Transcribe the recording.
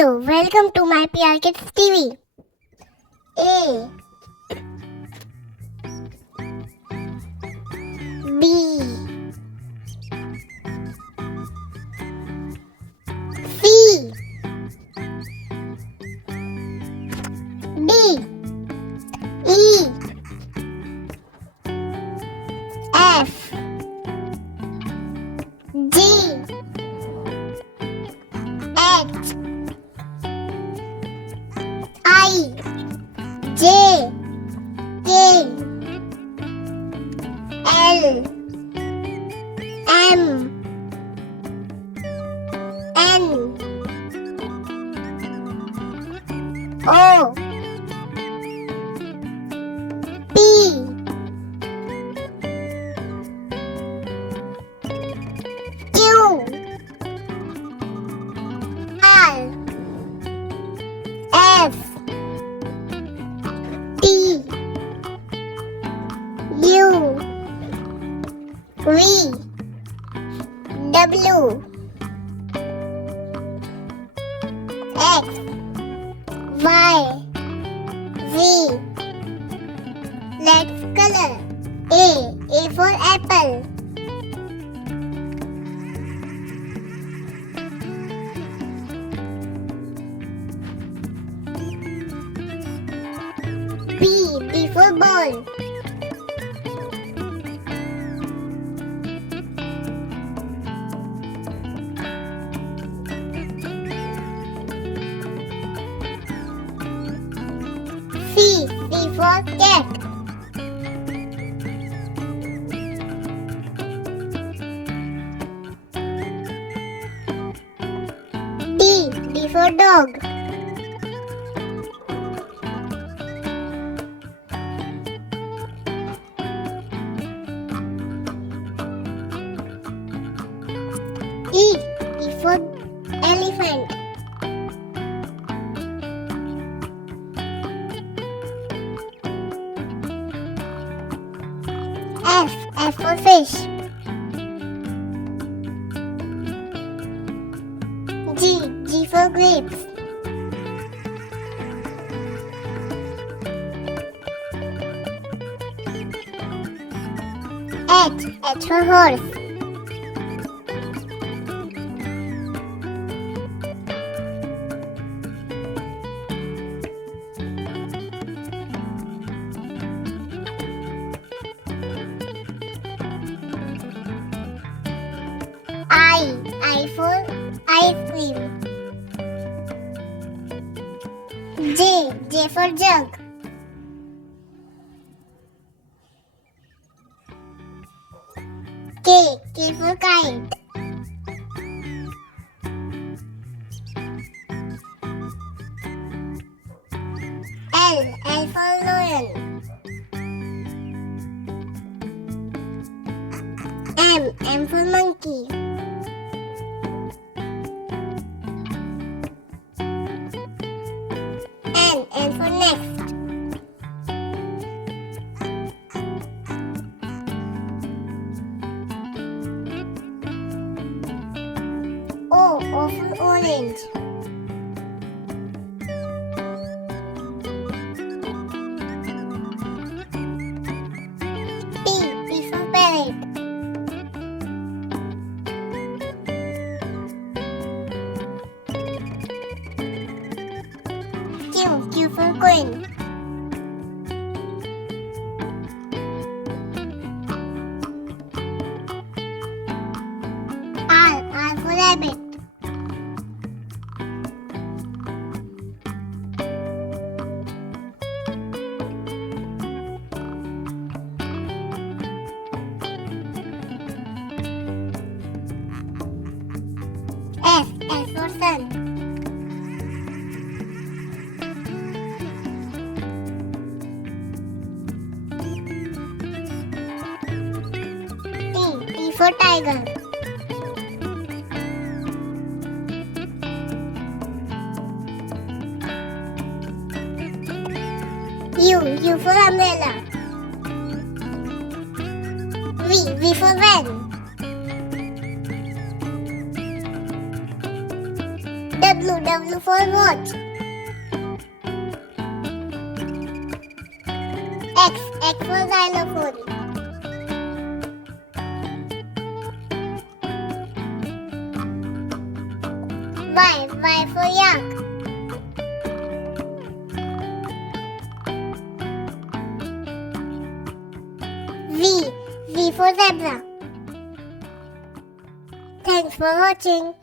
Hello, welcome to my PR Kids TV. A B C D E F G H I J K L M N O P Q R F T U V W X Y Z. Let's color. A for apple. B for ball. C for cat. D for dog. E for elephant. F for fish. G for grapes. H for horse. I for ice cream. J for jug. K for kite. L for lion. M for monkey. N for next. O for orange. P for parrot. Q for queen. R for rabbit. S for sun. T for tiger. U for umbrella. V for van. W W for watch. X for xylophone. Y for yak. Z for zebra. Thanks for watching.